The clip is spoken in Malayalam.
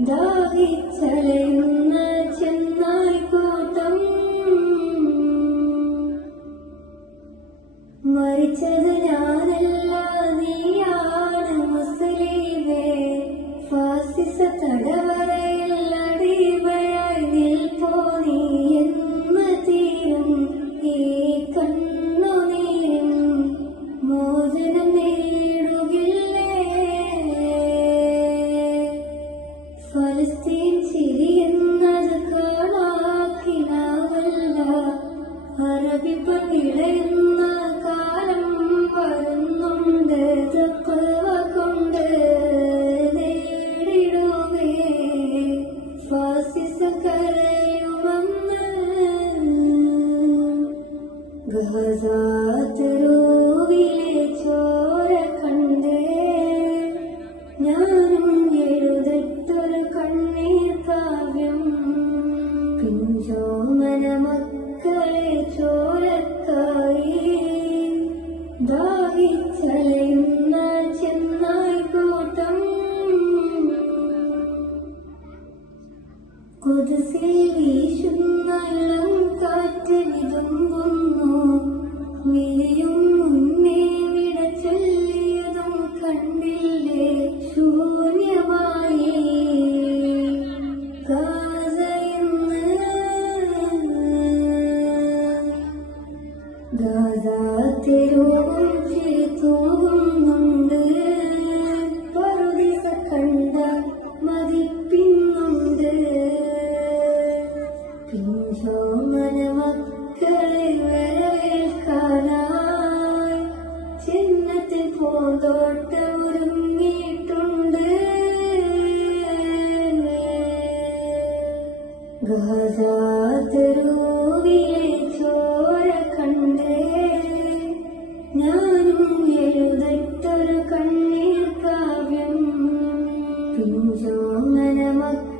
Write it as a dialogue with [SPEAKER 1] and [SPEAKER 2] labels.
[SPEAKER 1] ദാഹിച്ചലയുന്ന ഞാനും എഴുതത്തൊരു കണ്ണീർ കാവ്യം പിഞ്ചോമന മക്കളെ ചോരക്കായി ദാഹിച്ചലയുന്ന ചെന്നായി കൂട്ടം. കുതിസിൽ വീശുന്ന കാറ്റ് വിതുമ്പുന്നു വിരിയും ശൂന്യമായി. ഗാസാതെരുവും ചിരിത്തൂകുന്നുണ്ട് പറുദിസ കണ്ട മതിപ്പിന്നുണ്ട്. പിഞ്ചോമന മക്കളെ വരവേൽക്കാനായി ചിന്നത്തിൽ പൂന്തോട്ടം ഗാസാതെരുവിലെ ചോര കണ്ടേ ഞാനും എഴുതത്തൊരു കണ്ണീർ കാവ്യം. പിഞ്ചോമന മക്കളെ